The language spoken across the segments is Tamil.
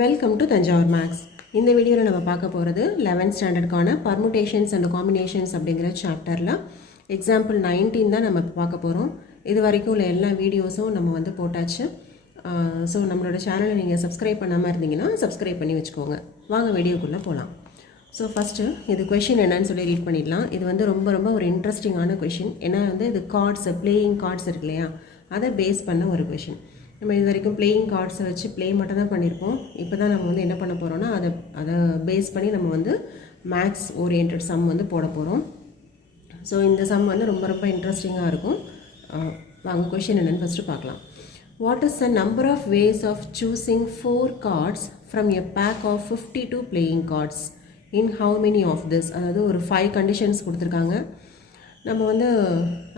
Welcome to Thanjavur maths. இந்த வீடியோவில் நம்ம பார்க்க போகிறது 11th ஸ்டாண்டர்டுக்கான பர்முடேஷன்ஸ் அண்ட் காம்பினேஷன்ஸ் அப்படிங்கிற சாப்டரில் எக்ஸாம்பிள் 19 தான் நம்ம பார்க்க போகிறோம். இது வரைக்கும் உள்ள எல்லா வீடியோஸும் நம்ம போட்டாச்சு. ஸோ நம்மளோட சேனலை நீங்கள் சப்ஸ்கிரைப் பண்ணாமல் இருந்தீங்கன்னா சப்ஸ்கிரைப் பண்ணி வச்சுக்கோங்க. வாங்க வீடியோக்குள்ளே போகலாம். ஸோ ஃபஸ்ட்டு இது கொஷின் என்னன்னு சொல்லி ரீட் பண்ணிடலாம். இது ரொம்ப ஒரு இன்ட்ரெஸ்டிங்கான கொஷின். ஏன்னா இது கார்ட்ஸ், பிளேயிங் கார்ட்ஸ் இருக்கு இல்லையா, அதை பேஸ் பண்ண ஒரு கொஷின். நம்ம இது வரைக்கும் பிளேயிங் கார்ட்ஸை வச்சு ப்ளே மட்டும் தான் பண்ணியிருப்போம். இப்போ தான் நம்ம என்ன பண்ண போகிறோம்னா அதை பேஸ் பண்ணி நம்ம மேக்ஸ் ஓரியன்ட் சம் போட போகிறோம். ஸோ இந்த சம் ரொம்ப இன்ட்ரெஸ்டிங்காக இருக்கும். வாங்க கொஷின் என்னென்னு ஃபஸ்ட்டு பார்க்கலாம். What is the number of ways of choosing 4 cards from a pack of 52 playing cards in how many of this? அதாவது ஒரு 5 கண்டிஷன்ஸ் கொடுத்துருக்காங்க. நம்ம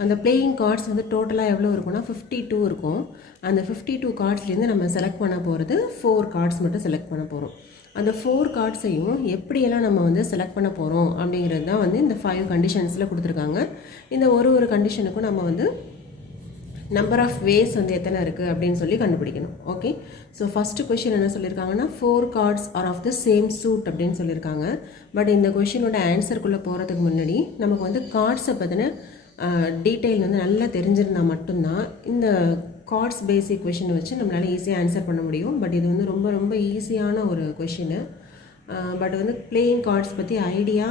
அந்த பிளேயிங் கார்ட்ஸ் டோட்டலாக எவ்வளோ இருக்கும்னா 52 இருக்கும். அந்த 52 கார்ட்ஸ்லேருந்து நம்ம செலக்ட் பண்ண போகிறது 4 கார்ட்ஸ் மட்டும் செலக்ட் பண்ண போகிறோம். அந்த 4 கார்ட்ஸையும் எப்படியெல்லாம் நம்ம செலக்ட் பண்ண போகிறோம் அப்படிங்கிறது தான் இந்த 5 கண்டிஷன்ஸில் கொடுத்துருக்காங்க. இந்த ஒரு கண்டிஷனுக்கும் நம்ம நம்பர் ஆஃப் வேஸ் எத்தனை இருக்குது அப்படின்னு சொல்லி கண்டுபிடிக்கணும். ஓகே, ஸோ ஃபஸ்ட்டு கொஷின் என்ன சொல்லியிருக்காங்கன்னா 4 cards are of the same suit அப்படின்னு சொல்லியிருக்காங்க. பட் இந்த கொஷினோட ஆன்சருக்குள்ளே போகிறதுக்கு முன்னாடி நமக்கு கார்ட்ஸை பற்றின டீட்டெயில் நல்லா தெரிஞ்சிருந்தால் மட்டும்தான் இந்த கார்ட்ஸ் பேசிக் கொஷினை வச்சு நம்மளால் ஈஸியாக ஆன்சர் பண்ண முடியும். பட் இது ரொம்ப ஈஸியான ஒரு கொஷினு. பட் பிளேயிங் கார்ட்ஸ் பற்றி ஐடியா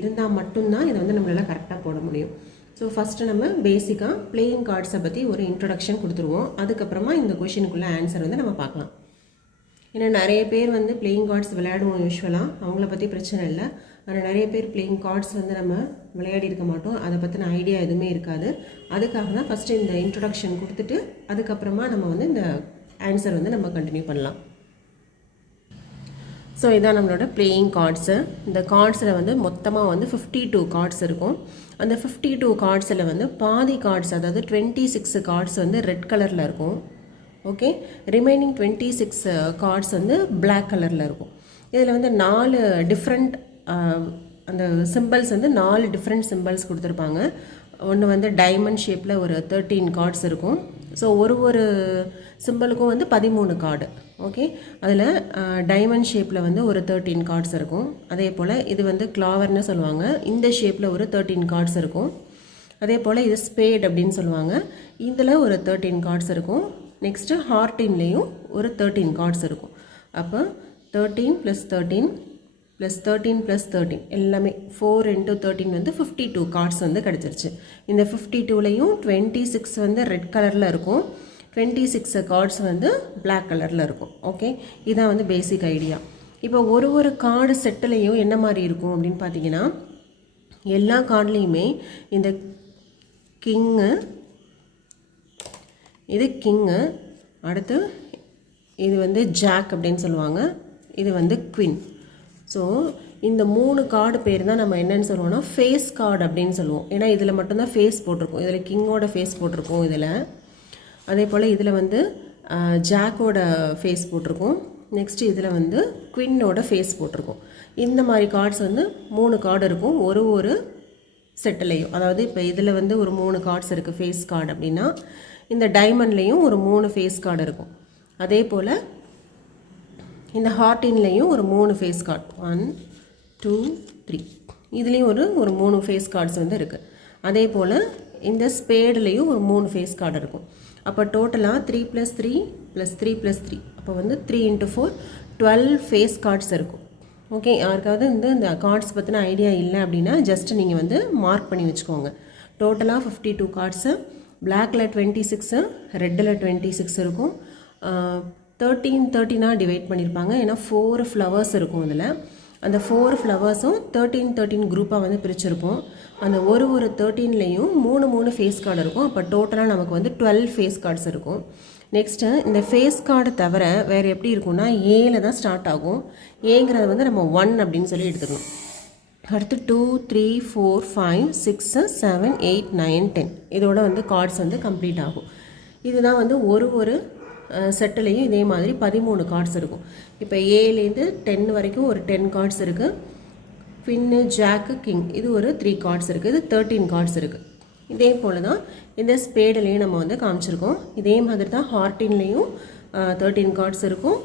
இருந்தால் மட்டும்தான் இதை நம்மளால் கரெக்டாக போட முடியும். ஸோ ஃபஸ்ட்டு நம்ம பேசிக்காக பிளேயிங் கார்ட்ஸை பற்றி ஒரு இன்ட்ரடக்ஷன் கொடுத்துருவோம். அதுக்கப்புறமா இந்த கொஷினுக்குள்ளே ஆன்சர் நம்ம பார்க்கலாம். ஏன்னா நிறைய பேர் பிளேயிங் கார்ட்ஸ் விளையாடுவோம் யூஸ்வலாக, அவங்கள பற்றி பிரச்சனை இல்லை. ஆனால் நிறைய பேர் பிளேயிங் கார்ட்ஸ் நம்ம விளையாடி இருக்க மாட்டோம், அதை பற்றின ஐடியா எதுவுமே இருக்காது. அதுக்காக தான் ஃபஸ்ட்டு இந்த இன்ட்ரடக்ஷன் கொடுத்துட்டு அதுக்கப்புறமா நம்ம இந்த ஆன்சர் நம்ம கண்டினியூ பண்ணலாம். ஸோ இதான் நம்மளோட பிளேயிங் கார்ட்ஸு. இந்த கார்ட்ஸில் மொத்தமாக 52 கார்ட்ஸ் இருக்கும். அந்த 52 கார்ட்ஸில் பாதி கார்ட்ஸ், அதாவது 26 கார்ட்ஸ் ரெட் கலரில் இருக்கும். ஓகே, ரிமைனிங் 26 கார்ட்ஸ் பிளாக் கலரில் இருக்கும். இதில் 4 டிஃப்ரெண்ட் அந்த சிம்பிள்ஸ் 4 டிஃப்ரெண்ட் சிம்பிள்ஸ் கொடுத்துருப்பாங்க. ஒன்று டைமண்ட் ஷேப்பில் ஒரு 13 கார்ட்ஸ் இருக்கும். ஸோ ஒரு சிம்பிளுக்கும் 13 கார்டு. ஓகே, அதில் டைமண்ட் ஷேப்பில் ஒரு 13 கார்ட்ஸ் இருக்கும். அதே போல் இது கிளாவர்னு சொல்லுவாங்க, இந்த ஷேப்பில் ஒரு 13 கார்ட்ஸ் இருக்கும். அதே போல் இது ஸ்பேட் அப்படின்னு சொல்லுவாங்க, இதில் ஒரு 13 கார்ட்ஸ் இருக்கும். நெக்ஸ்ட்டு ஹார்டின்லேயும் ஒரு 13 கார்ட்ஸ் இருக்கும். அப்போ 13 + 13 + 13 + 13 எல்லாமே 4 × 13 52 கார்ட்ஸ் கிடச்சிருச்சு. இந்த 52லேயும் 26 ரெட் கலரில் இருக்கும், 26 கார்ட்ஸ் பிளாக் கலரில் இருக்கும். ஓகே, இதான் பேசிக் ஐடியா. இப்போ ஒரு கார்டு செட்டிலையும் என்ன மாதிரி இருக்கும் அப்படின்னு பார்த்தீங்கன்னா, எல்லா கார்ட்லேயுமே இந்த கிங்கு, இது கிங்கு, அடுத்து இது ஜாக் அப்படின்னு சொல்லுவாங்க, இது குவீன். ஸோ இந்த 3 கார்டு பேர் தான் நம்ம என்னென்னு சொல்லுவோம்னா ஃபேஸ் கார்டு அப்படின்னு சொல்லுவோம். ஏன்னா இதில் மட்டும்தான் ஃபேஸ் போட்டிருக்கோம், இதில் கிங்கோட ஃபேஸ் போட்டிருக்கோம் இதில். அதே போல் இதில் ஜாக்கோட ஃபேஸ் போட்டிருக்கோம். நெக்ஸ்ட்டு இதில் குவின்னோட ஃபேஸ் போட்டிருக்கோம். இந்த மாதிரி கார்ட்ஸ் 3 கார்டு இருக்கும் ஒரு செட்டிலையும். அதாவது இப்போ இதில் ஒரு 3 கார்ட்ஸ் இருக்குது ஃபேஸ் கார்டு அப்படின்னா, இந்த டைமண்ட்லேயும் ஒரு 3 ஃபேஸ் கார்டு இருக்கும். அதே போல் இந்த ஹார்டின்லேயும் ஒரு 3 ஃபேஸ் கார்டு, 1 2 3, இதுலேயும் ஒரு 3 ஃபேஸ் கார்ட்ஸ் இருக்குது. அதே போல் இந்த ஸ்பேடுலேயும் ஒரு 3 ஃபேஸ் கார்டு இருக்கும். அப்போ டோட்டலாக 3 + 3 + 3 + 3, அப்போ 3 × 4 12 ஃபேஸ் கார்ட்ஸ் இருக்கும். ஓகே, யாருக்காவது இந்த கார்ட்ஸ் பற்றின ஐடியா இல்லை அப்படின்னா ஜஸ்ட் நீங்கள் மார்க் பண்ணி வச்சுக்கோங்க. டோட்டலாக 52 கார்ட்ஸு, பிளாக்கில் 26, ரெட்டில் 26 இருக்கும். 13 டிவைட் பண்ணியிருப்பாங்க, ஏன்னா 4 ஃப்ளவர்ஸ் இருக்கும் இதில். அந்த 4 ஃப்ளவர்ஸும் 13 குரூப்பாக பிரிச்சிருப்போம். அந்த ஒரு 13லேயும் 3 ஃபேஸ் கார்டு இருக்கும். அப்போ டோட்டலாக நமக்கு 12 ஃபேஸ் கார்ட்ஸ் இருக்கும். நெக்ஸ்ட்டு இந்த ஃபேஸ் கார்டு தவிர வேறு எப்படி இருக்கும்னா ஏல தான் ஸ்டார்ட் ஆகும். ஏங்கிறத நம்ம 1 அப்படின்னு சொல்லி எடுத்துக்கணும். அடுத்து 2 3 4 5 6 7 8 9 10 இதோட கார்ட்ஸ் கம்ப்ளீட் ஆகும். இதுதான் ஒரு செட்டிலையும் இதே மாதிரி 13 கார்ட்ஸ் இருக்கும். இப்போ ஏலேருந்து 10 வரைக்கும் ஒரு 10 கார்ட்ஸ் இருக்குது. குவின்னு, ஜாக்கு, கிங் இது ஒரு 3 கார்ட்ஸ் இருக்குது. இது 13 கார்ட்ஸ் இருக்குது. இதே போல் தான் இந்த ஸ்பேடுலேயும் நம்ம காமிச்சிருக்கோம். இதே மாதிரி தான் ஹார்டின்லேயும் 13 கார்ட்ஸ் இருக்கும்.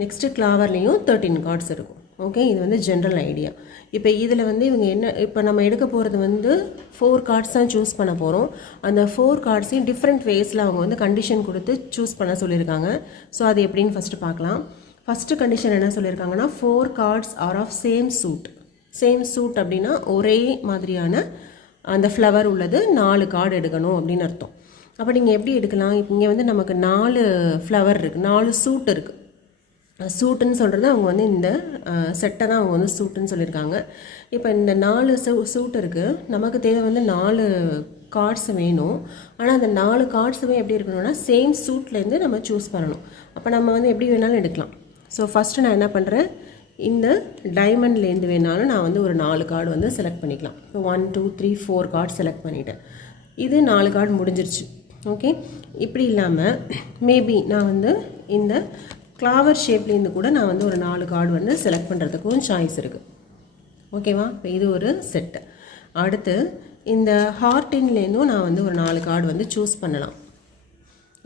நெக்ஸ்ட்டு கிளாவர்லேயும் 13 கார்ட்ஸ் இருக்கும். ஓகே, இது வந்து ஜென்ரல் ஐடியா. இப்போ இதில் வந்து இவங்க என்ன, இப்போ நம்ம எடுக்க போகிறது வந்து 4 கார்ட்ஸ் தான் சூஸ் பண்ண போகிறோம். அந்த 4 கார்ட்ஸையும் டிஃப்ரெண்ட் வேஸில் அவங்க வந்து கண்டிஷன் கொடுத்து சூஸ் பண்ண சொல்லியிருக்காங்க. ஸோ அது எப்படின்னு ஃபஸ்ட்டு பார்க்கலாம். ஃபஸ்ட்டு கண்டிஷன் என்ன சொல்லியிருக்காங்கன்னா 4 cards are of same suit. Same suit அப்படின்னா ஒரே மாதிரியான அந்த ஃப்ளவர் உள்ளது 4 கார்டு எடுக்கணும் அப்படின்னு அர்த்தம். அப்போ நீங்கள் எப்படி எடுக்கலாம்? இங்கே வந்து நமக்கு 4 ஃப்ளவர் இருக்குது, 4 சூட் இருக்குது. சூட்டுன்னு சொல்கிறது அவங்க வந்து இந்த செட்டை தான் அவங்க வந்து சூட்டுன்னு சொல்லியிருக்காங்க. இப்போ இந்த 4 சூட் இருக்குது, நமக்கு தேவை வந்து 4 கார்ட்ஸ் வேணும். ஆனால் அந்த 4 கார்ட்ஸுமே எப்படி இருக்கணும்னா சேம் சூட்லேருந்து நம்ம சூஸ் பண்ணணும். அப்போ நம்ம வந்து எப்படி வேணாலும் எடுக்கலாம். ஸோ ஃபஸ்ட்டு நான் என்ன பண்ணுறேன், இந்த டைமண்ட்லேருந்து வேணாலும் நான் வந்து ஒரு 4 கார்டு வந்து செலக்ட் பண்ணிக்கலாம். இப்போ 1 2 3 4 கார்டு செலக்ட் பண்ணிட்டேன். இது 4 கார்டு முடிஞ்சிருச்சு. ஓகே, இப்படி இல்லாமல் மேபி நான் வந்து இந்த ஃப்ளவர் ஷேப்லேருந்து கூட நான் வந்து ஒரு 4 கார்டு வந்து செலக்ட் பண்ணுறதுக்கும் சாய்ஸ் இருக்குது. ஓகேவா, இப்போ இது ஒரு செட்டு. அடுத்து இந்த ஹார்டின்லேருந்தும் நான் வந்து ஒரு 4 கார்டு வந்து சூஸ் பண்ணலாம்.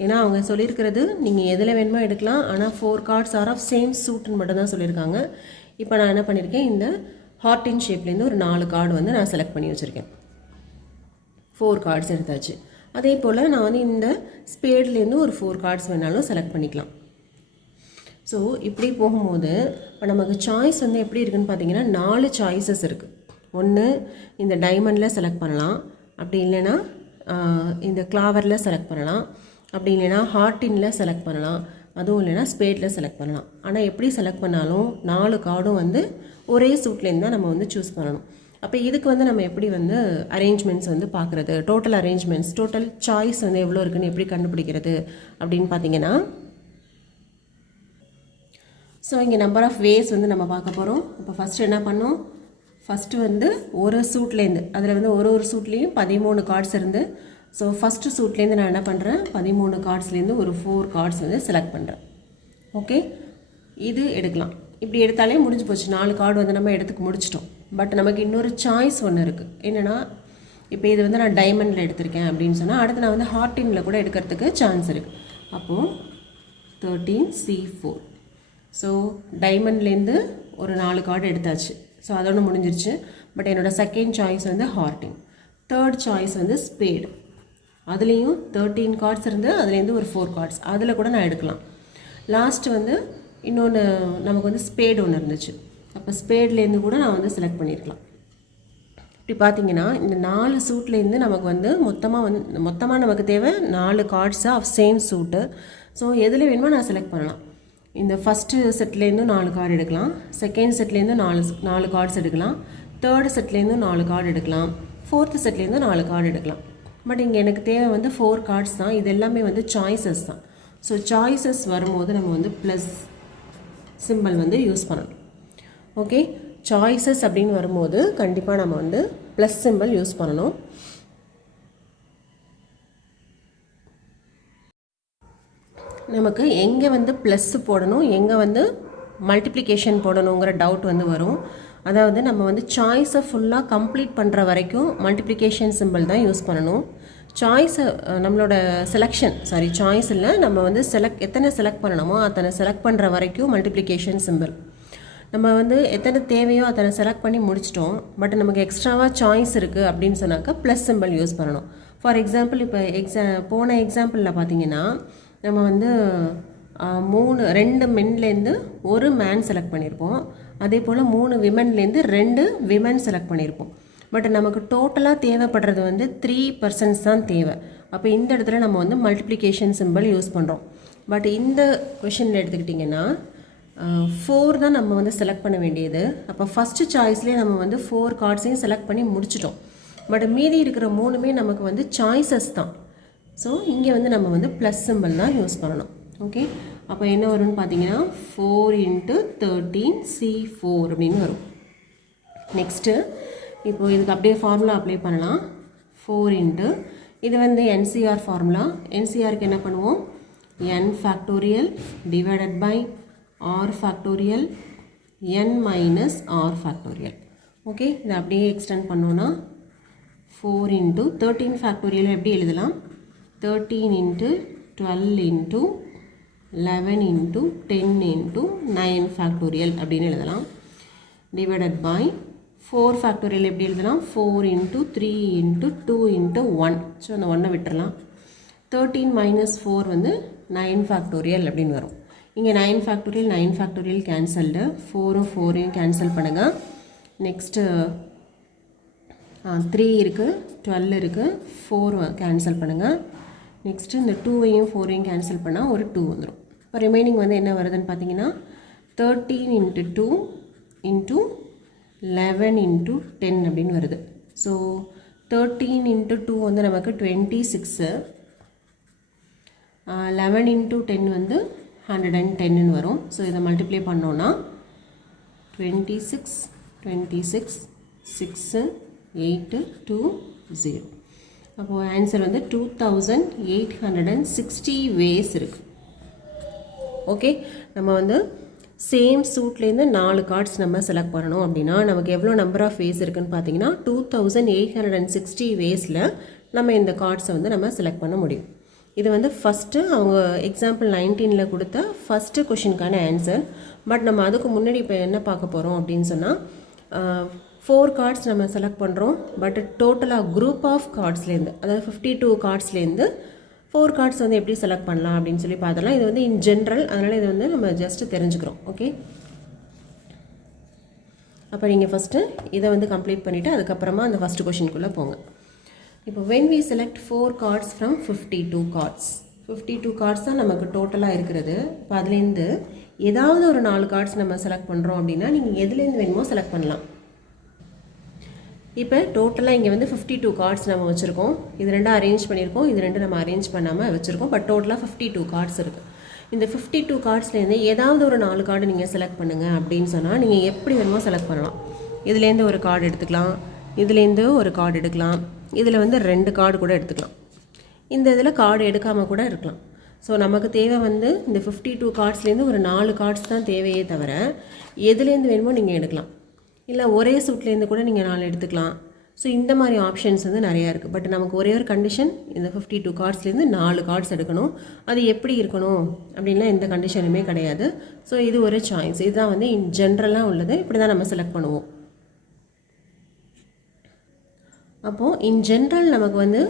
ஏன்னா அவங்க சொல்லியிருக்கிறது நீங்கள் எதில் வேணுமோ எடுக்கலாம், ஆனால் 4 கார்ட்ஸ் ஆர் ஆஃப் சேம் சூட்டுன்னு மட்டும் தான் சொல்லியிருக்காங்க. இப்போ நான் என்ன பண்ணியிருக்கேன், இந்த ஹார்டின் ஷேப்லேருந்து ஒரு 4 கார்டு வந்து நான் செலக்ட் பண்ணி வச்சுருக்கேன். 4 கார்ட்ஸ் எடுத்தாச்சு. அதே போல் நான் வந்து இந்த ஸ்பேட்லேருந்து ஒரு 4 கார்ட்ஸ் வேணாலும் செலக்ட் பண்ணிக்கலாம். ஸோ இப்படி போகும்போது இப்போ நமக்கு சாய்ஸ் வந்து எப்படி இருக்குதுன்னு பார்த்தீங்கன்னா 4 சாய்ஸஸ் இருக்குது. ஒன்று இந்த டைமண்டில் செலக்ட் பண்ணலாம், அப்படி இல்லைன்னா இந்த கிளாவரில் செலக்ட் பண்ணலாம், அப்படி இல்லைன்னா ஹார்டினில் செலக்ட் பண்ணலாம், அதுவும் இல்லைன்னா ஸ்பேடில் செலக்ட் பண்ணலாம். ஆனால் எப்படி செலக்ட் பண்ணாலும் 4 கார்டும் வந்து ஒரே சூட்லேருந்து தான் நம்ம வந்து சூஸ் பண்ணணும். அப்போ இதுக்கு வந்து நம்ம எப்படி வந்து அரேஞ்ச்மெண்ட்ஸ் வந்து பார்க்குறது, டோட்டல் அரேஞ்ச்மெண்ட்ஸ், டோட்டல் சாய்ஸ் வந்து எவ்வளோ இருக்குதுன்னு எப்படி கண்டுபிடிக்கிறது அப்படின்னு பார்த்தீங்கன்னா, ஸோ இங்கே நம்பர் ஆஃப் வேஸ் வந்து நம்ம பார்க்க போகிறோம். இப்போ ஃபஸ்ட்டு என்ன பண்ணோம், ஃபஸ்ட்டு வந்து ஒரு சூட்லேருந்து, அதில் வந்து ஒரு சூட்லேயும் 13 கார்ட்ஸ் இருந்து, ஸோ ஃபஸ்ட்டு சூட்லேருந்து நான் என்ன பண்ணுறேன், 13 கார்ட்ஸ்லேருந்து ஒரு 4 கார்ட்ஸ் வந்து செலக்ட் பண்ணுறேன். ஓகே, இது எடுக்கலாம். இப்படி எடுத்தாலே முடிஞ்சு போச்சு, 4 கார்டு வந்து நம்ம எடுத்துக்க முடிச்சிட்டோம். பட் நமக்கு இன்னொரு சாய்ஸ் ஒன்று இருக்குது. என்னென்னா, இப்போ இது வந்து நான் டைமண்டில் எடுத்திருக்கேன் அப்படின்னு சொன்னால் அடுத்து நான் வந்து ஹார்டினில் கூட எடுக்கிறதுக்கு சான்ஸ் இருக்குது. அப்போது 13C4. ஸோ டைமண்ட்லேருந்து ஒரு 4 கார்டு எடுத்தாச்சு. ஸோ அதோட முடிஞ்சிருச்சு. பட் என்னோடய செகண்ட் சாய்ஸ் வந்து ஹார்டின், தேர்ட் சாய்ஸ் வந்து ஸ்பேடு. அதுலேயும் 13 கார்ட்ஸ் இருந்து அதுலேருந்து ஒரு 4 கார்ட்ஸ் அதில் கூட நான் எடுக்கலாம். லாஸ்ட்டு வந்து இன்னொன்று நமக்கு வந்து ஸ்பேடு ஒன்று இருந்துச்சு. அப்போ ஸ்பேட்லேருந்து கூட நான் வந்து செலக்ட் பண்ணியிருக்கலாம். இப்படி பார்த்தீங்கன்னா இந்த 4 சூட்லேருந்து நமக்கு வந்து மொத்தமாக நமக்கு தேவை 4 கார்ட்ஸு ஆஃப் சேம் சூட்டு. ஸோ எதில் வேணுமோ நான் செலக்ட் பண்ணலாம். இந்த ஃபஸ்ட்டு செட்லேருந்து 4 கார்டு எடுக்கலாம், செகண்ட் செட்லேருந்து 4 கார்ட்ஸ் எடுக்கலாம், தேர்டு செட்லேருந்து 4 கார்டு எடுக்கலாம், ஃபோர்த்து செட்லேருந்து 4 கார்டு எடுக்கலாம். பட் இங்கே எனக்கு தேவை வந்து 4 கார்ட்ஸ் தான். இது எல்லாமே வந்து சாய்ஸஸ் தான். ஸோ சாய்ஸஸ் வரும்போது நம்ம வந்து ப்ளஸ் சிம்பிள் வந்து யூஸ் பண்ணணும். ஓகே, சாய்ஸஸ் அப்படின்னு வரும்போது கண்டிப்பாக நம்ம வந்து ப்ளஸ் சிம்பிள் யூஸ் பண்ணணும். நமக்கு எங்கே வந்து ப்ளஸ்ஸு போடணும், எங்கே வந்து மல்டிப்ளிகேஷன் போடணுங்கிற டவுட் வந்து வரும். அதாவது நம்ம வந்து சாய்ஸை ஃபுல்லாக கம்ப்ளீட் பண்ணுற வரைக்கும் மல்டிப்ளிகேஷன் சிம்பிள் தான் யூஸ் பண்ணணும். சாய்ஸை நம்மளோட சாய்ஸ் இல்லை, நம்ம வந்து எத்தனை செலக்ட் பண்ணணுமோ அத்தனை செலக்ட் பண்ணுற வரைக்கும் மல்டிப்ளிகேஷன் சிம்பிள். நம்ம வந்து எத்தனை தேவையோ அத்தனை செலக்ட் பண்ணி முடிச்சிட்டோம். பட் நமக்கு எக்ஸ்ட்ராவாக சாய்ஸ் இருக்குது அப்படின்னு சொன்னாக்கா ப்ளஸ் சிம்பிள் யூஸ் பண்ணணும். ஃபார் எக்ஸாம்பிள் இப்போ போன எக்ஸாம்பிளில் பார்த்தீங்கன்னா நம்ம வந்து 2 மென்லேருந்து 1 மேன் செலக்ட் பண்ணியிருப்போம். அதே போல் 3 விமன்லேருந்து 2 விமன் செலக்ட் பண்ணியிருப்போம். பட் நமக்கு டோட்டலாக தேவைப்படுறது வந்து 3 பர்சன்ஸ் தான் தேவை. அப்போ இந்த இடத்துல நம்ம வந்து மல்டிப்ளிகேஷன் சிம்பிள் யூஸ் பண்ணுறோம். பட் இந்த கொஷனில் எடுத்துக்கிட்டிங்கன்னா 4 தான் நம்ம வந்து செலக்ட் பண்ண வேண்டியது. அப்போ ஃபஸ்ட்டு சாய்ஸ்லேயே நம்ம வந்து 4 கார்ட்ஸையும் செலக்ட் பண்ணி முடிச்சிட்டோம். பட் மீதி இருக்கிற 3மே நமக்கு வந்து சாய்ஸஸ் தான். ஸோ இங்கே வந்து நம்ம வந்து ப்ளஸ் சிம்பிள் தான் யூஸ் பண்ணணும். ஓகே, அப்போ என்ன வரும்னு பார்த்தீங்கன்னா 4 × 13C4 அப்படின்னு வரும். நெக்ஸ்ட்டு இப்போ இதுக்கு அப்படியே ஃபார்முலா அப்ளை பண்ணலாம். 4 இது வந்து NCR ஃபார்முலா. NCRக்கு என்ன பண்ணுவோம், n factorial divided by r factorial n minus r factorial. Okay, இதை அப்படியே எக்ஸ்டெண்ட் பண்ணோன்னா 4 × 13 ஃபேக்டோரியல் எப்படி எழுதலாம், 13 × 12 × 11 into 10 into 9 factorial அப்படின்னு எழுதலாம். Divided by 4 factorial எப்படி எழுதலாம்? 4 into 3 into 2 into 1. ஸோ அந்த 1 விட்டுறலாம். 13 minus 4 வந்து 9 factorial அப்படின்னு வரும். இங்கே 9 factorial கேன்சல்டு. 4ம் 4யும் கேன்சல் பண்ணுங்கள். நெக்ஸ்ட்டு 3 இருக்குது, 12 இருக்குது, 4 கேன்சல் பண்ணுங்கள். நெக்ஸ்ட்டு இந்த 2வையும் 4ஐயும் கேன்சல் பண்ணால் ஒரு 2 வந்துடும். இப்போ ரிமைனிங் வந்து என்ன வருதுன்னு பார்த்தீங்கன்னா 13 into 2 into 11 into 10 அப்படின்னு வருது. ஸோ 13 into 2 வந்து நமக்கு 26, 11 into 10 வந்து 110 வரும். ஸோ இதை மல்டிப்ளை பண்ணோன்னா 26, 6, 8, 2, 0. அப்போது ஆன்சர் வந்து 2860 வேஸ் இருக்குது. ஓகே, நம்ம வந்து சேம் சூட்லேருந்து 4 கார்ட்ஸ் நம்ம செலக்ட் பண்ணணும் அப்படின்னா நமக்கு எவ்வளோ நம்பர் ஆஃப் வேஸ் இருக்குதுன்னு பார்த்தீங்கன்னா 2860 வேஸில் நம்ம இந்த கார்ட்ஸை வந்து நம்ம செலக்ட் பண்ண முடியும். இது வந்து ஃபஸ்ட்டு அவங்க எக்ஸாம்பிள் 19ல் கொடுத்த ஃபஸ்ட்டு கொஷினுக்கான ஆன்சர். பட் நம்ம அதுக்கு முன்னாடி இப்போ என்ன பார்க்க போகிறோம் அப்படின்னு சொன்னால் 4 கார்ட்ஸ் நம்ம செலக்ட் பண்ணுறோம். பட் டோட்டலாக குரூப் ஆஃப் கார்ட்ஸ்லேருந்து, அதாவது 52 கார்ட்ஸ்லேருந்து 4 கார்ட்ஸ் வந்து எப்படி செலக்ட் பண்ணலாம் அப்படின்னு சொல்லி பார்த்தலாம். இது வந்து இன் ஜென்ரல், அதனால் இது வந்து நம்ம ஜஸ்ட்டு தெரிஞ்சுக்கிறோம். ஓகே, அப்போ நீங்கள் ஃபஸ்ட்டு இதை வந்து கம்ப்ளீட் பண்ணிவிட்டு அதுக்கப்புறமா அந்த ஃபஸ்ட்டு கொஷினுக்குள்ளே போங்க. இப்போ when we select 4 cards from 52 cards, 52 cards தான் நமக்கு டோட்டலாக இருக்கிறது. இப்போ அதுலேருந்து ஏதாவது ஒரு 4 கார்ட்ஸ் நம்ம செலக்ட் பண்ணுறோம் அப்படின்னா நீங்கள் எதுலேருந்து வேணுமோ செலக்ட் பண்ணலாம். இப்போ டோட்டலாக இங்கே வந்து 52 கார்ட்ஸ் நம்ம வச்சுருக்கோம். இது ரெண்டும் அரேஞ்ச் பண்ணியிருக்கோம், இது ரெண்டும் நம்ம அரேஞ்ச் பண்ணாமல் வச்சுருக்கோம். பட் டோட்டலாக 52 கார்ட்ஸ் இருக்குது. இந்த 52 கார்ட்ஸ்லேருந்து ஏதாவது ஒரு 4 கார்டு நீங்கள் செலக்ட் பண்ணுங்கள் அப்படின்னு சொன்னால் நீங்கள் எப்படி வேணுமோ செலக்ட் பண்ணலாம். இதுலேருந்து ஒரு கார்டு எடுத்துக்கலாம், இதுலேருந்து ஒரு கார்டு எடுக்கலாம், இதில் வந்து 2 கார்டு கூட எடுத்துக்கலாம், இந்த இதில் கார்டு எடுக்காமல் கூட இருக்கலாம். ஸோ நமக்கு தேவை வந்து இந்த 52 கார்ட்ஸ்லேருந்து ஒரு 4 கார்ட்ஸ் தான் தேவையே தவிர எதுலேருந்து வேணுமோ நீங்கள் எடுக்கலாம். இல்லை ஒரே சூட்லேருந்து கூட நீங்கள் 4 எடுத்துக்கலாம். ஸோ இந்த மாதிரி ஆப்ஷன்ஸ் வந்து நிறையா இருக்குது. பட் நமக்கு ஒரே ஒரு கண்டிஷன், இந்த 52 கார்ட்ஸ்லேருந்து 4 கார்ட்ஸ் எடுக்கணும். அது எப்படி இருக்கணும் அப்படின்லாம் எந்த கண்டிஷனுமே கிடையாது. ஸோ இது ஒரு சாய்ஸ். இதுதான் வந்து இன் ஜென்ரலாக உள்ளது. இப்படி தான் நம்ம செலக்ட் பண்ணுவோம். அப்போது இன் ஜென்ரல் நமக்கு வந்து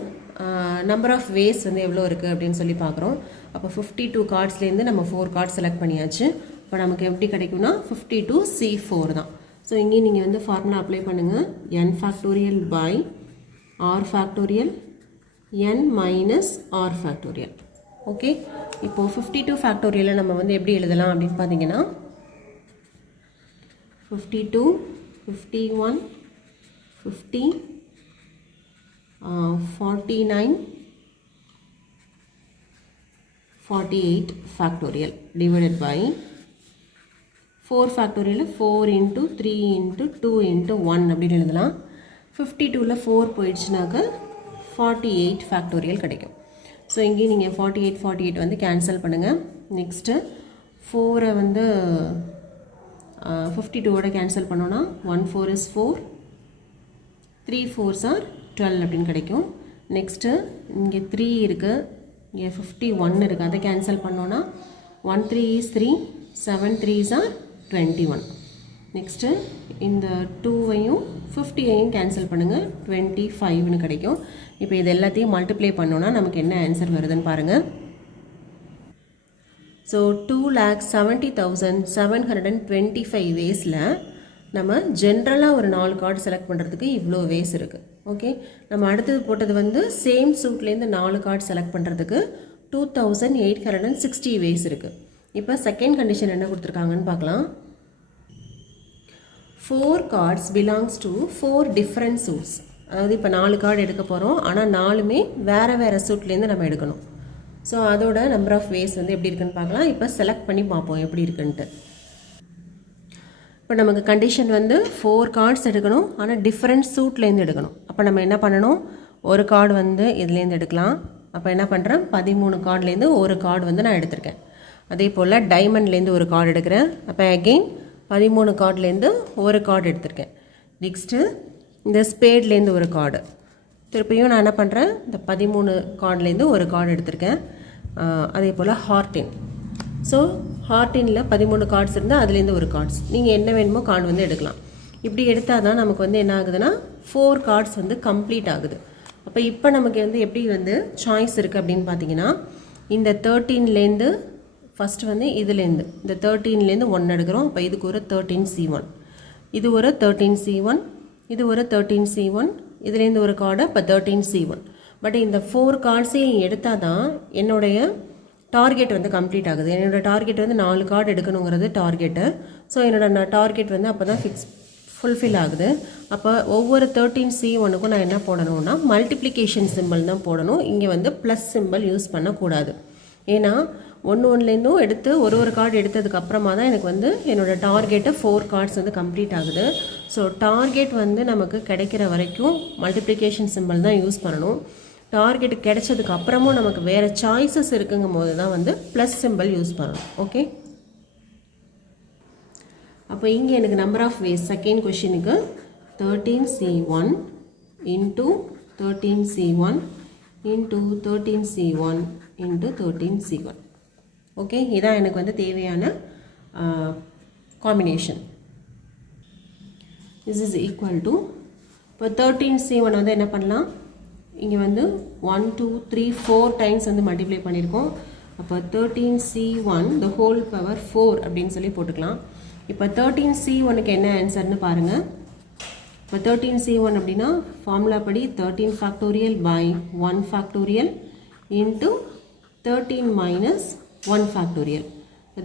நம்பர் ஆஃப் வேஸ் வந்து எவ்வளோ இருக்குது அப்படின்னு சொல்லி பார்க்குறோம். அப்போ 52 கார்ட்ஸ்லேருந்து நம்ம 4 கார்ட்ஸ் செலக்ட் பண்ணியாச்சு. இப்போ நமக்கு எப்படி கிடைக்கும்னா 52C4 தான். ஸோ இங்கேயும் நீங்கள் வந்து ஃபார்முலா அப்ளை பண்ணுங்கள். n factorial by r factorial n minus r factorial. Okay, இப்போது 52 ஃபேக்டோரியலை நம்ம வந்து எப்படி எழுதலாம் அப்படின்னு பார்த்தீங்கன்னா 52, 51, 50, 49, 48 factorial divided by 4 factorial 4 into 3 into 2 into 1 அப்படின்னு எழுதலாம். 52ல் 4 போயிடுச்சுனாக்க 48 factorial கிடைக்கும். ஸோ இங்கே நீங்கள் 48 வந்து கேன்சல் பண்ணுங்கள். நெக்ஸ்ட்டு 4 வந்து 52ஓட கேன்சல் பண்ணோன்னா 1 4 is 4, 3 4s are 12 அப்படின்னு கிடைக்கும். நெக்ஸ்ட்டு இங்கே 3 இருக்குது, இங்கே 51 இருக்குது, அதை கேன்சல் பண்ணோன்னா 1 3 is 3, 7 3s are 21. நெக்ஸ்ட்டு இந்த 2வையும் 50ஐயும் கேன்சல் பண்ணுங்கள், 25ன்னு கிடைக்கும். இப்போ இது எல்லாத்தையும் மல்டிப்ளை பண்ணோன்னா நமக்கு என்ன ஆன்சர் வருதுன்னு பாருங்கள். ஸோ 2,70,725 வேஸில் நம்ம ஜென்ரலாக ஒரு 4 கார்டு செலக்ட் பண்ணுறதுக்கு இவ்வளோ வேஸ் இருக்குது. ஓகே, நம்ம அடுத்தது போட்டது வந்து சேம் சூட்லேருந்து 4 கார்டு செலக்ட் பண்ணுறதுக்கு 2,860 வேஸ் இருக்குது. இப்போ செகண்ட் கண்டிஷன் என்ன கொடுத்துருக்காங்கன்னு பார்க்கலாம். 4 cards belongs to 4 different suits. அதாவது இப்போ 4 கார்டு எடுக்க போகிறோம், ஆனால் 4மே வேறு வேறு சூட்லேருந்து நம்ம எடுக்கணும். ஸோ அதோட நம்பர் ஆஃப் வேஸ் வந்து எப்படி இருக்குன்னு பார்க்கலாம். இப்போ செலக்ட் பண்ணி பார்ப்போம் எப்படி இருக்குன்ட்டு. இப்போ நமக்கு கண்டிஷன் வந்து 4 கார்ட்ஸ் எடுக்கணும், ஆனால் டிஃப்ரெண்ட் சூட்லேருந்து எடுக்கணும். அப்போ நம்ம என்ன பண்ணணும், ஒரு கார்டு வந்து இதுலேருந்து எடுக்கலாம். அப்போ என்ன பண்ணுறேன், 13 கார்டுலேருந்து ஒரு கார்டு வந்து நான் எடுத்திருக்கேன். அதே போல் டைமண்ட்லேருந்து ஒரு கார்டு எடுக்கிறேன். அப்போ அகெயின் 13 கார்டுலேருந்து ஒரு கார்டு எடுத்திருக்கேன். நெக்ஸ்ட்டு இந்த ஸ்பேட்லேருந்து ஒரு கார்டு, திருப்பியும் நான் என்ன பண்ணுறேன், இந்த 13 கார்டுலேருந்து ஒரு கார்டு எடுத்திருக்கேன். அதே போல் ஹார்டின் ஸோ ஹார்டினில் 13 கார்ட்ஸ் இருந்தால் அதுலேருந்து ஒரு கார்ட்ஸ் நீங்கள் என்ன வேணுமோ கார்டு வந்து எடுக்கலாம். இப்படி எடுத்தால் தான் நமக்கு வந்து என்ன ஆகுதுன்னா 4 கார்ட்ஸ் வந்து கம்ப்ளீட் ஆகுது. அப்போ இப்போ நமக்கு வந்து எப்படி வந்து சாய்ஸ் இருக்குது அப்படின்னு பார்த்தீங்கன்னா, இந்த 13லேருந்து ஃபஸ்ட்டு வந்து இதுலேருந்து இந்த 13லேருந்து 1 எடுக்கிறோம். அப்போ இதுக்கு ஒரு 13C1, இது ஒரு 13C1, இது ஒரு 13C1, இதுலேருந்து ஒரு கார்டு இப்போ 13C1. பட் இந்த 4 கார்ட்ஸையும் எடுத்தால் தான் என்னுடைய டார்கெட் வந்து கம்ப்ளீட் ஆகுது. என்னோடய டார்கெட் வந்து 4 கார்டு எடுக்கணுங்கிறது டார்கெட்டு. ஸோ என்னோடய டார்கெட் வந்து அப்போ தான் ஃபுல்ஃபில் ஆகுது. அப்போ ஒவ்வொரு 13C1க்கும் நான் என்ன போடணும்னா மல்டிப்ளிகேஷன் சிம்பிள் தான் போடணும். இங்கே வந்து ப்ளஸ் சிம்பிள் யூஸ் பண்ணக்கூடாது. ஏன்னா ஒன்றுலேருந்தும் எடுத்து ஒரு கார்டு எடுத்ததுக்கு அப்புறமா தான் எனக்கு வந்து என்னோடய டார்கெட்டு 4 கார்ட்ஸ் வந்து கம்ப்ளீட் ஆகுது. ஸோ டார்கெட் வந்து நமக்கு கிடைக்கிற வரைக்கும் மல்டிப்ளிகேஷன் சிம்பிள் தான் யூஸ் பண்ணணும். டார்கெட் கிடைச்சதுக்கு அப்புறமும் நமக்கு வேறு சாய்ஸஸ் இருக்குங்கும் போது தான் வந்து ப்ளஸ் சிம்பிள் யூஸ் பண்ணணும். ஓகே, அப்போ இங்கே எனக்கு நம்பர் ஆஃப் வேஸ் செகண்ட் கொஷினுக்கு 13C1 into 13C1 into 13C1 into 13C1. Okay, இதான் எனக்கு வந்து தேவையான combination. this is equal to இப்போ 13C1 வந்து என்ன பண்ணலாம், இங்கே வந்து 1 2 3 4 டைம்ஸ் வந்து மல்டிப்ளை பண்ணியிருக்கோம். அப்போ 13C1 the whole power 4 அப்படின்னு சொல்லி போட்டுக்கலாம். இப்போ 13C1க்கு என்ன ஆன்சர்னு பாருங்கள். இப்போ 13C1 அப்படின்னா ஃபார்முலா படி 13 factorial by 1 factorial into 13 minus 1 factorial.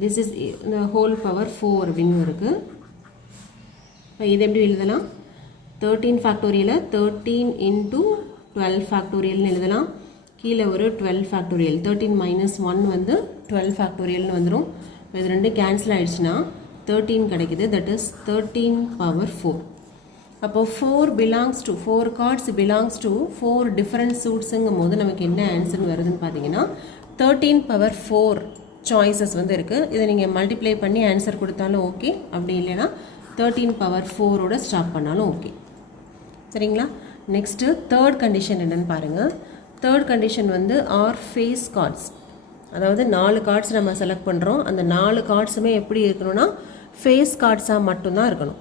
This is the whole power 4 அப்படின்னு இருக்குது. இப்போ இது எப்படி எழுதலாம், 13 ஃபேக்டோரியலை 13 இன்ட்டு 12 ஃபேக்டோரியல்னு எழுதலாம். கீழே ஒரு 12 ஃபேக்டோரியல் 13 மைனஸ் 1 வந்து 12 ஃபேக்டோரியல்னு வந்துடும். இது ரெண்டு கேன்சல் ஆகிடுச்சுன்னா 13 கிடைக்குது. That is 13 power 4. அப்போ 4 கார்ட்ஸ் பிலாங்ஸ் டு 4 டிஃப்ரெண்ட் சூட்ஸுங்கும் போது நமக்கு என்ன ஆன்சர் வருதுன்னு பார்த்தீங்கன்னா 13 பவர் 4 சாய்ஸஸ் வந்து இருக்குது. இதை நீங்கள் மல்டிப்ளை பண்ணி ஆன்சர் கொடுத்தாலும் ஓகே, அப்படி இல்லைன்னா 13 பவர் 4ஓட ஸ்டாப் பண்ணாலும் ஓகே. சரிங்களா? நெக்ஸ்ட்டு தேர்ட் கண்டிஷன் என்னென்னு பாருங்கள். தேர்ட் கண்டிஷன் வந்து ஆர் ஃபேஸ் கார்ட்ஸ், அதாவது 4 கார்ட்ஸ் நம்ம செலக்ட் பண்ணுறோம். அந்த 4 கார்ட்ஸுமே எப்படி இருக்கணும்னா ஃபேஸ் கார்ட்ஸாக மட்டும்தான் இருக்கணும்.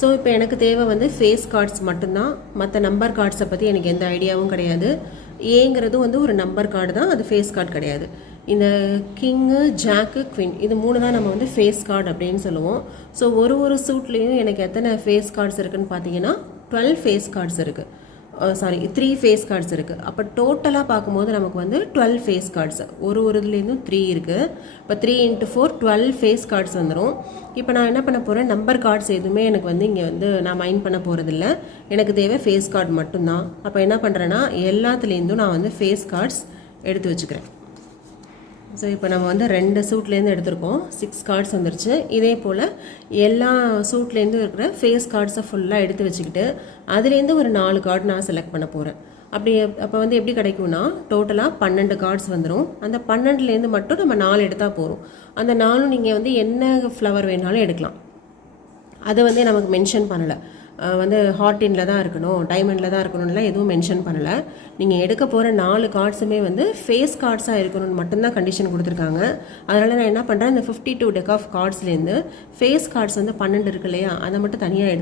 ஸோ இப்போ எனக்கு தேவை வந்து ஃபேஸ் கார்ட்ஸ் மட்டும்தான். மற்ற நம்பர் கார்ட்ஸை பற்றி எனக்கு எந்த ஐடியாவும் கிடையாது. ஏங்கிறதும் வந்து ஒரு நம்பர் கார்டு தான், அது ஃபேஸ் கார்டு கிடையாது. இந்த கிங்கு ஜாக்கு குவின் இது 3 தான் நம்ம வந்து ஃபேஸ் கார்டு அப்படின்னு சொல்லுவோம். ஸோ ஒரு சூட்லேயும் எனக்கு எத்தனை ஃபேஸ் கார்ட்ஸ் இருக்குதுன்னு பார்த்தீங்கன்னா 12 ஃபேஸ் கார்ட்ஸ் இருக்குது. 3 ஃபேஸ் கார்ட்ஸ் இருக்குது. அப்போ டோட்டலாக பார்க்கும்போது நமக்கு வந்து 12 ஃபேஸ் கார்ட்ஸ், ஒரு இதுலேருந்தும் 3 இருக்குது. இப்போ 3 × 4 12 ஃபேஸ் கார்ட்ஸ் வந்துடும். இப்போ நான் என்ன பண்ண போகிறேன், நம்பர் கார்ட்ஸ் எதுவுமே எனக்கு வந்து இங்கே வந்து நான் மைண்ட் பண்ண போகிறதில்ல. எனக்கு தேவை ஃபேஸ் கார்டு மட்டும்தான். அப்போ என்ன பண்ணுறேன்னா எல்லாத்துலேருந்தும் நான் வந்து ஃபேஸ் கார்ட்ஸ் எடுத்து வச்சுக்கிறேன். ஸோ இப்போ நம்ம வந்து 2 சூட்லேருந்து எடுத்திருக்கோம், 6 கார்ட்ஸ் வந்துருச்சு. இதே போல் எல்லா சூட்லேருந்து இருக்கிற ஃபேஸ் கார்ட்ஸை ஃபுல்லாக எடுத்து வச்சுக்கிட்டு அதுலேருந்து ஒரு 4 கார்டு நான் செலக்ட் பண்ண போகிறேன். அப்போ வந்து எப்படி கிடைக்கும்னா டோட்டலாக 12 கார்ட்ஸ் வந்துடும். அந்த 12லேருந்து மட்டும் நம்ம 4 எடுத்தால் போகிறோம். அந்த 4 நீங்கள் வந்து என்ன ஃப்ளவர் வேணாலும் எடுக்கலாம். அதை வந்து நமக்கு மென்ஷன் பண்ணலை, வந்து ஹார்டினில் தான் இருக்கணும், டைமண்டில் தான் இருக்கணும்லாம் எதுவும் மென்ஷன் பண்ணலை. நீங்கள் எடுக்க போகிற 4 கார்ட்ஸுமே வந்து ஃபேஸ் கார்ட்ஸாக இருக்கணும்னு மட்டும்தான் கண்டிஷன் கொடுத்துருக்காங்க. அதனால் நான் என்ன பண்ணுறேன், இந்த 52 டெக் ஆஃப் கார்ட்ஸ்லேருந்து ஃபேஸ் கார்ட்ஸ் வந்து 12 இருக்கு இல்லையா, அதை மட்டும் தனியாக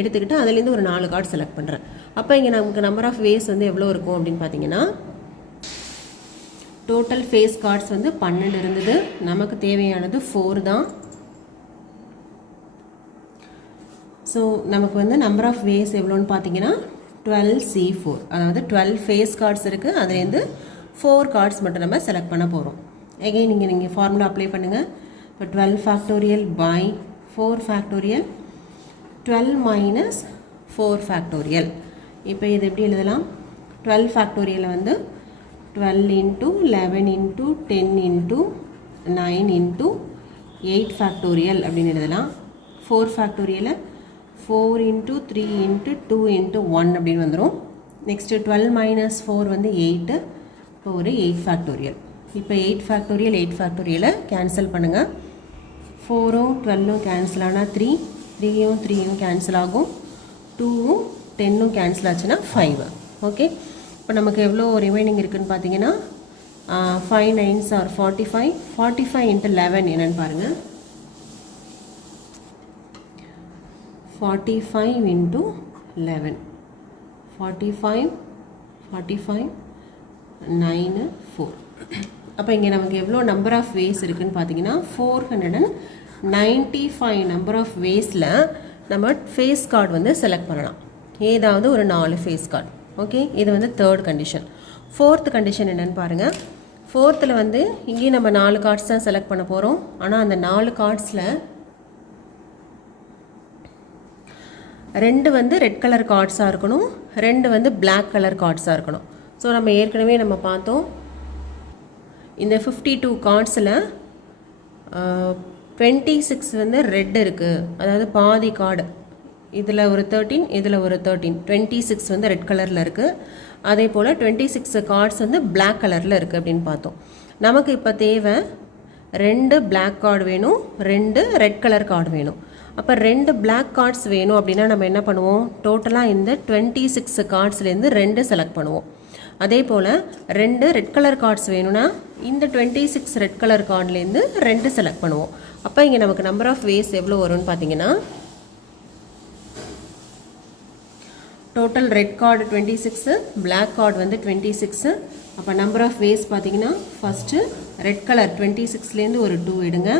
எடுத்துக்கிட்டு அதுலேருந்து ஒரு 4 கார்டு செலக்ட் பண்ணுறேன். அப்போ இங்கே நமக்கு நம்பர் ஆஃப் வேஸ் வந்து எவ்வளோ இருக்கும் அப்படின்னு பார்த்தீங்கன்னா டோட்டல் ஃபேஸ் கார்ட்ஸ் வந்து 12 இருந்தது. நமக்கு தேவையானது 4 தான். ஸோ நமக்கு வந்து நம்பர் ஆஃப் வேஸ் எவ்வளோன்னு பார்த்தீங்கன்னா 12C4, அதாவது 12 ஃபேஸ் கார்ட்ஸ் இருக்குது. அதுலேருந்து 4 கார்ட்ஸ் மட்டும் நம்ம செலக்ட் பண்ண போகிறோம். எகைன் நீங்கள் ஃபார்முலா அப்ளை பண்ணுங்கள். இப்போ 12 factorial by 4 factorial 12 minus 4 factorial. இப்போ இது எப்படி எழுதலாம், 12 ஃபேக்டோரியலை வந்து 12 into 11 into 10 into 9 into 8 factorial அப்படின்னு எழுதலாம். 4 ஃபேக்டோரியலை 4 இன்ட்டு 3 இன்ட்டு 2 இன்ட்டு 1 அப்படின்னு வந்துடும். நெக்ஸ்ட்டு 12 மைனஸ் 4 வந்து 8. இப்போ ஒரு 8 ஃபேக்டோரியல். இப்போ 8 ஃபேக்டோரியல் 8 ஃபேக்டோரியலை கேன்சல் பண்ணுங்கள். 4ம் 12ம் கேன்சல் ஆனால் 3, 3யும் 3யும் கேன்சல் ஆகும், 2ம் 10ம் கேன்சல் ஆச்சுன்னா 5. ஓகே, இப்போ நமக்கு எவ்வளோ ரிமைனிங் இருக்குதுன்னு பார்த்தீங்கன்னா 5 9s are 45. 45 into 11 என்னன்னு பாருங்க. 45 into 11. 45 45 9 4. அப்போ இங்கே நமக்கு எவ்வளோ நம்பர் ஆஃப் வேஸ் இருக்குன்னு பார்த்தீங்கன்னா 495 நம்பர் ஆஃப் வேஸில் நம்ம ஃபேஸ் கார்டு வந்து செலக்ட் பண்ணலாம். ஏதாவது ஒரு 4 ஃபேஸ் கார்டு. ஓகே, இது வந்து தேர்ட் கண்டிஷன். ஃபோர்த் கண்டிஷன் என்னென்னு பாருங்கள். ஃபோர்த்தில் வந்து இங்கேயும் நம்ம 4 கார்ட்ஸ் தான் செலக்ட் பண்ண போகிறோம். ஆனால் அந்த 4 கார்ட்ஸில் 2 வந்து ரெட் கலர் கார்ட்ஸாக இருக்கணும், 2 வந்து பிளாக் கலர் கார்ட்ஸாக இருக்கணும். ஸோ நம்ம ஏற்கனவே நம்ம பார்த்தோம், இந்த 52 கார்ட்ஸில் 26 வந்து ரெட் இருக்குது, அதாவது பாதி கார்டு. இதில் ஒரு 13, இதில் ஒரு 13, 26 வந்து ரெட் கலரில் இருக்குது. அதே போல் 26 கார்ட்ஸ் வந்து பிளாக் கலரில் இருக்குது அப்படின்னு பார்த்தோம். நமக்கு இப்போ தேவை 2 பிளாக் கார்டு வேணும், 2 ரெட் கலர் கார்டு வேணும். அப்போ 2 பிளாக் கார்ட்ஸ் வேணும் அப்படின்னா நம்ம என்ன பண்ணுவோம், டோட்டலாக இந்த 26 கார்ட்ஸ்லேருந்து 2 செலக்ட் பண்ணுவோம். அதே போல் 2 ரெட் கலர் கார்ட்ஸ் வேணும்னா இந்த 26 ரெட் கலர் கார்ட்லேருந்து 2 செலக்ட் பண்ணுவோம். அப்போ இங்கே நமக்கு நம்பர் ஆஃப் வேஸ் எவ்வளோ வரும்னு பார்த்தீங்கன்னா, total red card 26, black card வந்து 26. அப்போ நம்பர் ஆஃப் வேஸ் பார்த்தீங்கன்னா, ஃபஸ்ட்டு ரெட் கலர் 26லேருந்து ஒரு 2 எடுங்க,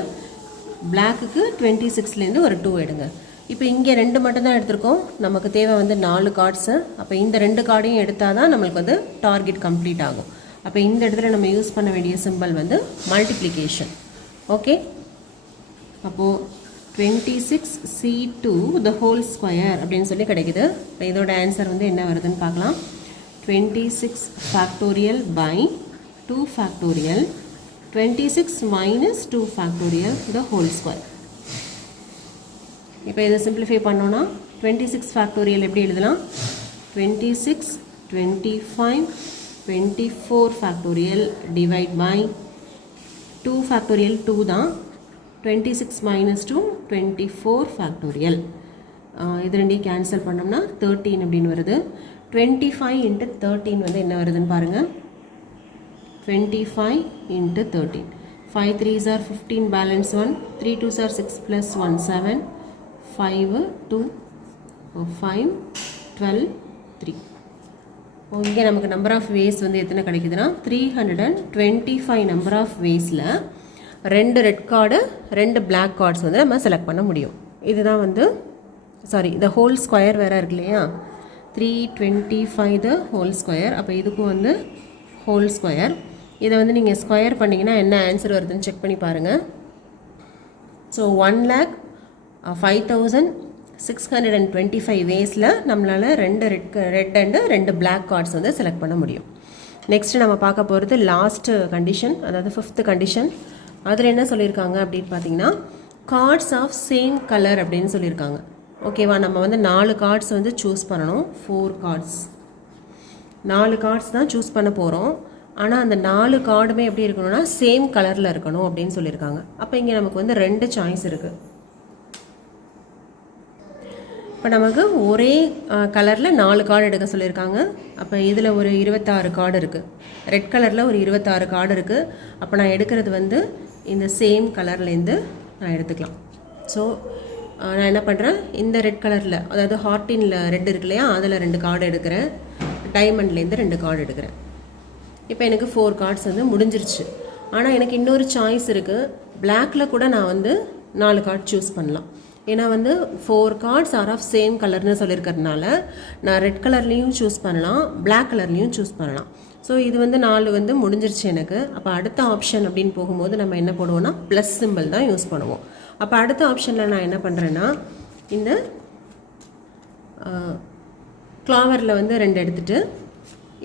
பிளாக்குக்கு 26லேருந்து ஒரு 2 எடுங்க. இப்போ இங்கே 2 மட்டும்தான் எடுத்திருக்கோம், நமக்கு தேவை வந்து 4 கார்ட்ஸு. அப்போ இந்த 2 கார்டையும் எடுத்தால் தான் நம்மளுக்கு வந்து டார்கெட் கம்ப்ளீட் ஆகும். அப்போ இந்த இடத்துல நம்ம யூஸ் பண்ண வேண்டிய சிம்பிள் வந்து மல்டிப்ளிகேஷன். ஓகே, அப்போது 26c2 the whole square அப்படின்னு சொல்லி கிடைக்குது. இப்போ இதோட ஆன்சர் வந்து என்ன வருதுன்னு பார்க்கலாம். 26 factorial by 2 factorial 26 minus 2 factorial the whole square. இப்போ இதை சிம்பிளிஃபை பண்ணோன்னா 26 ஃபேக்டோரியல் எப்படி எழுதலாம், 26 25 24 ஃபேக்டோரியல் டிவைட் பை 2 ஃபேக்டோரியல் 2 தான், 26 மைனஸ் 2 24 ஃபேக்டோரியல். இது ரெண்டையும் கேன்சல் பண்ணோம்னா 13 அப்படின்னு வருது. 25 into 13 வந்து என்ன வருதுன்னு பாருங்கள். 25 into 13, 5 3s are 15, balance 1, 3 2s are 6 plus 1 7, 5 2 5 12 3. இங்கே நமக்கு நம்பர் ஆஃப் வேஸ் வந்து எத்தனை கிடைக்குதுன்னா 325 நம்பர் ஆஃப் வேஸில் 2 ரெட் கார்டு 2 பிளாக் கார்ட்ஸ் வந்து நம்ம செலக்ட் பண்ண முடியும். இதுதான் வந்து இந்த ஹோல் ஸ்கொயர் வேறு இருக்கு இல்லையா, 325 த ஹோல் ஸ்கொயர். அப்போ இதுக்கும் வந்து ஹோல் ஸ்கொயர். இதை வந்து நீங்கள் ஸ்கொயர் பண்ணிங்கன்னா என்ன ஆன்சர் வருதுன்னு செக் பண்ணி பாருங்கள். ஸோ 1,05,625 வேஸில் நம்மளால் 2 ரெட் அண்டு 2 பிளாக் கார்ட்ஸ் வந்து செலக்ட் பண்ண முடியும். நெக்ஸ்ட் நம்ம பார்க்க போகிறது லாஸ்ட்டு கண்டிஷன், அதாவது 5th கண்டிஷன். அதில் என்ன சொல்லியிருக்காங்க அப்படின்னு பார்த்தீங்கன்னா, கார்ட்ஸ் ஆஃப் சேம் கலர் அப்படின்னு சொல்லியிருக்காங்க. ஓகேவா, நம்ம வந்து 4 கார்ட்ஸ் வந்து சூஸ் பண்ணணும். 4 கார்ட்ஸ் 4 கார்ட்ஸ் தான் சூஸ் பண்ண போகிறோம். ஆனால் அந்த 4 கார்டுமே எப்படி இருக்கணும்னா சேம் கலரில் இருக்கணும் அப்படின்னு சொல்லியிருக்காங்க. அப்போ இங்கே நமக்கு வந்து 2 சாய்ஸ் இருக்குது. இப்போ நமக்கு ஒரே கலரில் 4 கார்டு எடுக்க சொல்லியிருக்காங்க. அப்போ இதில் ஒரு 26 கார்டு இருக்குது, ரெட் கலரில் ஒரு 26 கார்டு இருக்குது. அப்போ நான் எடுக்கிறது வந்து இந்த சேம் கலர்லேருந்து நான் எடுத்துக்கலாம். ஸோ நான் என்ன பண்ணுறேன், இந்த ரெட் கலரில், அதாவது ஹார்டினில் ரெட் இருக்கு இல்லையா, அதில் 2 கார்டு எடுக்கிறேன், டைமண்ட்லேருந்து 2 கார்டு எடுக்கிறேன். இப்போ எனக்கு 4 கார்ட்ஸ் வந்து முடிஞ்சிருச்சு. ஆனால் எனக்கு இன்னொரு சாய்ஸ் இருக்குது, பிளாக்கில் கூட நான் வந்து 4 கார்டு சூஸ் பண்ணலாம். ஏன்னா வந்து 4 கார்ட்ஸ் ஆர் ஆஃப் சேம் கலர்னு சொல்லியிருக்கிறதுனால நான் ரெட் கலர்லேயும் சூஸ் பண்ணலாம், பிளாக் கலர்லேயும் சூஸ் பண்ணலாம். ஸோ இது வந்து 4 வந்து முடிஞ்சிருச்சு எனக்கு. அப்போ அடுத்த ஆப்ஷன் அப்படின்னு போகும்போது நம்ம என்ன பண்ணுவோம்னா ப்ளஸ் சிம்பிள் தான் யூஸ் பண்ணுவோம். அப்போ அடுத்த ஆப்ஷனில் நான் என்ன பண்ணுறேன்னா, இந்த கிளாவரில் வந்து 2 எடுத்துகிட்டு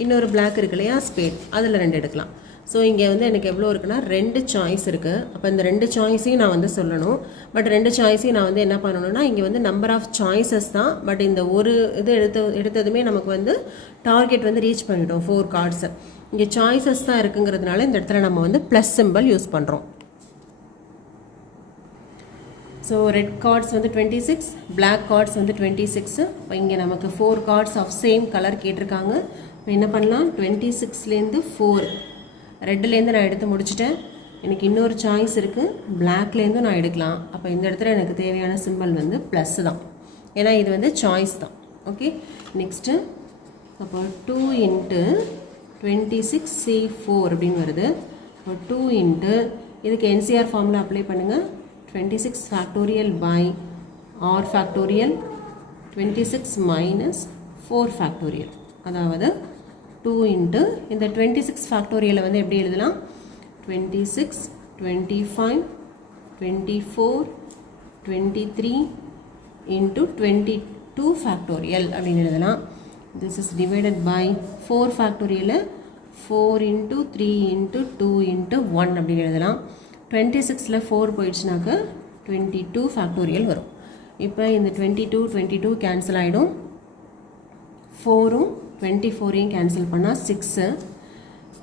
இன்னொரு பிளாக் இருக்கு இல்லையா ஸ்பேட், அதில் 2 எடுக்கலாம். ஸோ இங்கே வந்து எனக்கு எவ்வளோ இருக்குன்னா 2 சாய்ஸ் இருக்குது. அப்போ இந்த 2 சாய்ஸையும் நான் வந்து சொல்லணும். பட் 2 சாய்ஸையும் நான் வந்து என்ன பண்ணணும்னா, இங்கே வந்து நம்பர் ஆஃப் சாய்ஸஸ் தான். பட் இந்த ஒரு இது எடுத்ததுமே நமக்கு வந்து டார்கெட் வந்து ரீச் பண்ணிட்டோம் 4 கார்ட்ஸை. இங்கே சாய்ஸஸ் தான் இருக்குங்கிறதுனால இந்த இடத்துல நம்ம வந்து ப்ளஸ் சிம்பிள் யூஸ் பண்ணுறோம். ஸோ ரெட் கார்ட்ஸ் வந்து 26, பிளாக் கார்ட்ஸ் வந்து 26. இப்போ இங்கே நமக்கு 4 கார்ட்ஸ் ஆஃப் சேம் கலர் கேட்டிருக்காங்க. இப்போ என்ன பண்ணலாம், 26லேருந்து 4 ரெட்டுலேருந்து நான் எடுத்து முடிச்சுட்டேன். எனக்கு இன்னொரு சாய்ஸ் இருக்குது, பிளாக்லேருந்தும் நான் எடுக்கலாம். அப்போ இந்த இடத்துல எனக்கு தேவையான சிம்பிள் வந்து ப்ளஸ் தான், ஏன்னா இது வந்து சாய்ஸ் தான். ஓகே, நெக்ஸ்ட்டு அப்போ 2 இன்ட்டு 26C4 அப்படின்னு வருது. இப்போ 2 இன்ட்டு இதுக்கு என்சிஆர் ஃபார்முலா அப்ளை பண்ணுங்கள். 26 factorial by R factorial 26 minus 4 factorial, அதாவது 2 இன்ட்டு இந்த 26 ஃபேக்டோரியலை வந்து எப்படி எழுதலாம்? 26, 25, 24, 23 into 22 ஃபேக்டோரியல் அப்படின்னு எழுதலாம். This is divided by 4 factorial 4 into 3 into 2 into 1 அப்படின்னு எழுதலாம். 26ல் 4 போயிடுச்சுனாக்க 22 ஃபேக்டோரியல் வரும். இப்போ இந்த 22 கேன்சல் ஆகிடும். 4ம் 24ஐயும் கேன்சல் பண்ணால் 6,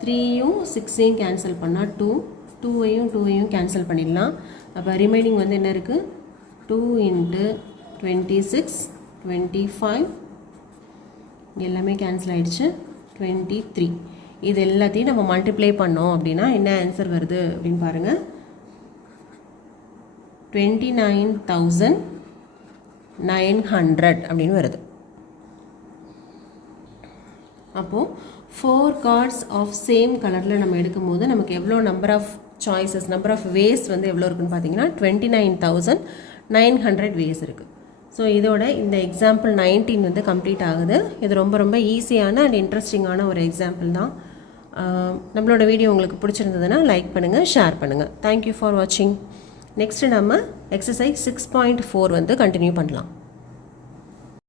3யும் 6ஐயும் கேன்சல் பண்ணால் 2, 2ஐயும் கேன்சல் பண்ணிடலாம். அப்போ ரிமைனிங் வந்து என்ன இருக்குது? 2 இன்ட்டு 26, 25 எல்லாமே கேன்சல் ஆகிடுச்சு, 23. இது எல்லாத்தையும் நம்ம மல்டிப்ளை பண்ணோம் அப்படின்னா என்ன ஆன்சர் வருது அப்படின்னு பாருங்கள். 29,900 அப்படின்னு வருது. அப்போது 4 cards ஆஃப் சேம் கலரில் நம்ம எடுக்கும் போது நமக்கு எவ்வளோ number of choices, number of ways வந்து எவ்வளோ இருக்குன்னு பார்த்தீங்கன்னா 29,900 வேஸ் இருக்குது. ஸோ இதோட இந்த எக்ஸாம்பிள் 19 வந்து கம்ப்ளீட் ஆகுது. இது ரொம்ப ரொம்ப ஈஸியான அண்ட் இன்ட்ரெஸ்டிங்கான ஒரு எக்ஸாம்பிள் தான். நம்மளோட வீடியோ உங்களுக்கு பிடிச்சிருந்ததுன்னா லைக் பண்ணுங்கள், ஷேர் பண்ணுங்கள். தேங்க்யூ ஃபார் வாட்சிங். நெக்ஸ்ட்டு நம்ம எக்ஸசைஸ் 6.4 வந்து கண்டினியூ பண்ணலாம்.